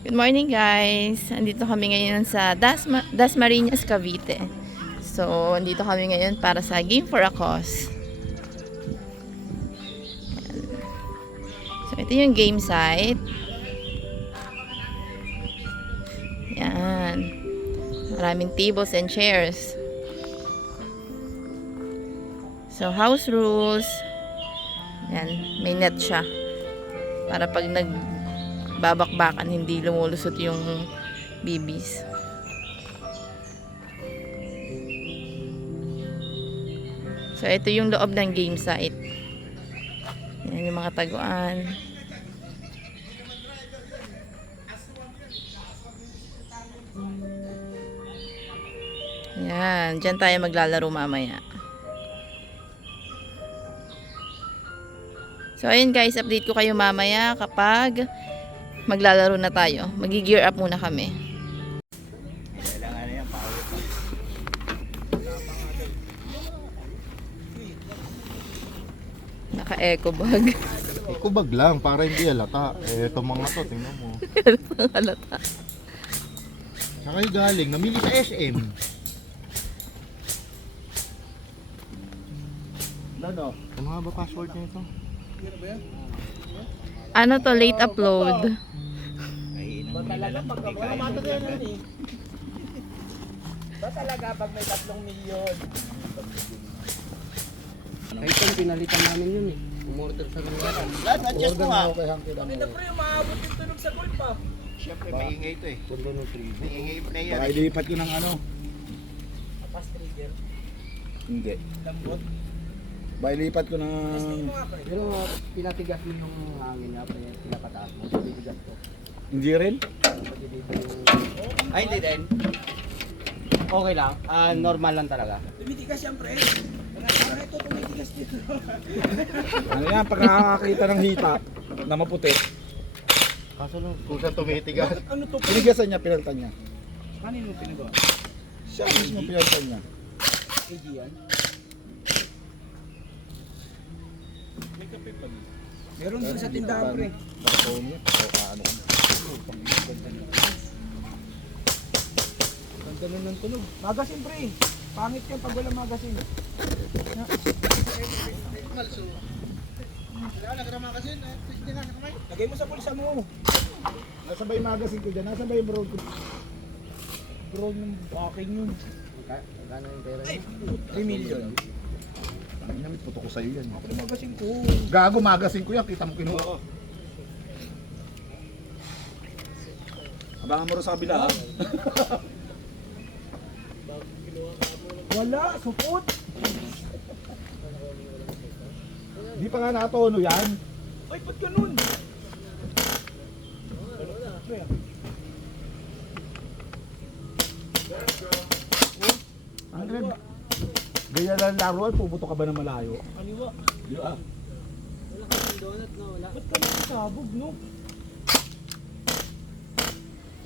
Good morning guys! Andito kami ngayon sa Dasmariñas, Cavite. So, andito kami ngayon para sa Game for a Cause. So, ito yung game site. Yan. Maraming tables and chairs. So, house rules. Yan. May net siya. Para pag nagbabakbakan, hindi lumulusot yung bibis. So, ito yung loob ng game site. Yan yung mga taguan. Yan. Diyan tayo maglalaro mamaya. So, ayun guys, update ko kayo mamaya kapag maglalaro na tayo. Magi-gear up muna kami. Naka-eco bag. Eco bag lang, para hindi halata. Ito mga to, tingnan mo. Halata. Saka yung galing, namili sa SM. Ano nga ba password nito? Ano to, late upload. Ba talaga pag may 3 milyon? Ay, ito, pinalitan namin yun eh. Umorder sa mga. Lahat, adjust mo nga. Kami na pre, umaabot yung tunog sa gold pa. Siyempre, maingay ito eh. Tundo ng 3. Maingay yung player. Baka ilipat ko ng ano. Pass trigger. Hindi. Lambot. Baka ilipat ko ng... Pero pinatigas mo yung hangin na pre, pinapataas mo. Pinatigas ko. Hindi rin? Ay, hindi din. Okay lang. Normal lang talaga. Tumitigas yan pre. Parang ito tumitigas dito. Ano yan, pag nakakakita ng hita na maputi, Kaso nung kusang tumitigas. Ano to? pinigasan niya, pinaltan niya. Kanino pinagawa? Siya mismo pinaltan niya. AG yan? Meron din sa tindahan pre. Bakaw niya, ano ka. Ang ganun ng tunog. Magasin pre. Pangit yan pag wala magasin. Lagay mo sa pulsa mo. Nasa ba yung magazine ko dyan? Nasa ba yung broad ko? Drone yung aking yun. Magkano yung pera niya? 3 million. Ang inamit, puto ko sa'yo yan. Ako na magasin ko. Gago, magazine ko yan. Kita mo kinuha. Abangan mo rin sa kabila ha. Wala, supot. Di pa nga natono yan. Ay, ba't ganun? Andred, ganyan lang laruan, puputo ka ba ng malayo? Kaliwa. Di ba? Ba't ka naman sabog, no?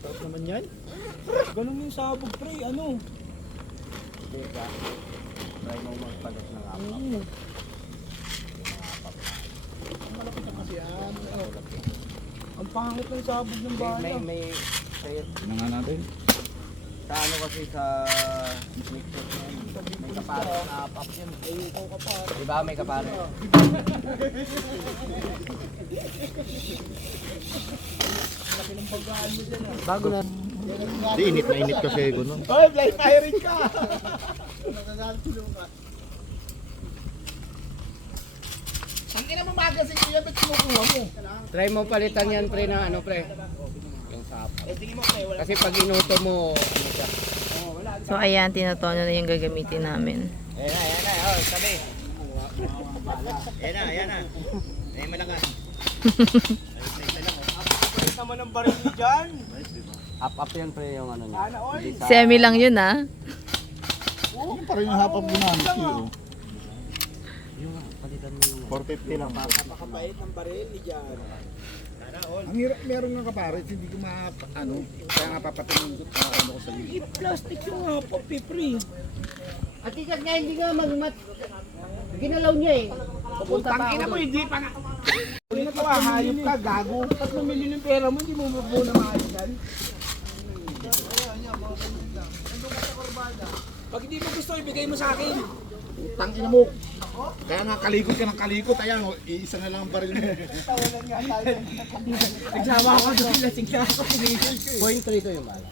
Sarap naman yan. Ganun yung sabog, pre. Ano? Try mo magpalit ng app. Oo. Ang pangit ng sabog ng bahay. May Tingnan nga natin. sa ano kasi sa mixer na yun. May kapalit na app yan. Diba may kapalit? Bago na. Di init na init kasi ko no. Hoy, blind firing ka! Ang ina mo magazine ko yan, ba't kinukuha mo? Try mo palitan yan pre na ano pre. Yung sap. Kasi pag inuto mo ano siya. So, ayan, tinatono na yung gagamitin namin. Ayan na. Oh, sabi. Ayan na. Ay malakas. Palit naman ng baril ni Jan. Up yan pre yung ano niya. Sana all. Hindi sa- Semi lang yun, ah. Yung pa rin yung hapag ginamit ko. Yung palitan mo yung 450 lang. Napakabait ng baril ni Jan. Sana all. Ang hirap, meron nga kaparit, hindi ko ano, kaya nga papatingin ko, ano ko sa iyo. Plastic yung hapap, pre. At ikat nga hindi nga magmat. Ginalaw niya eh. Papunta pa ako. Hindi pa nga. ah, hayop ka, gago. 3 milyon yung pera mo, hindi mo mabuo na maayos yan. Pag hindi mo gusto, ibigay mo sa akin. Utang ina mo. Kaya nga kalikot ka ng kalikot, ayan, oh, iisa na lang ang baril mo. Nagsama ako doon, lasing ka ako. Point 3 to yung bala.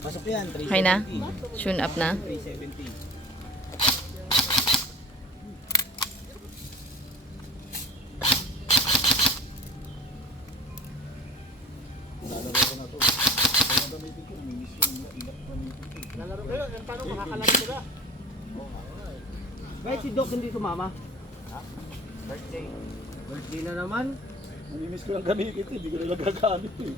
Pasok yan, 370. Okay na? Tune up na? 370. Kahit si Doc hindi sumama. Birthday na naman. Namimiss ko lang gamitin, hindi ko na nagagamit eh.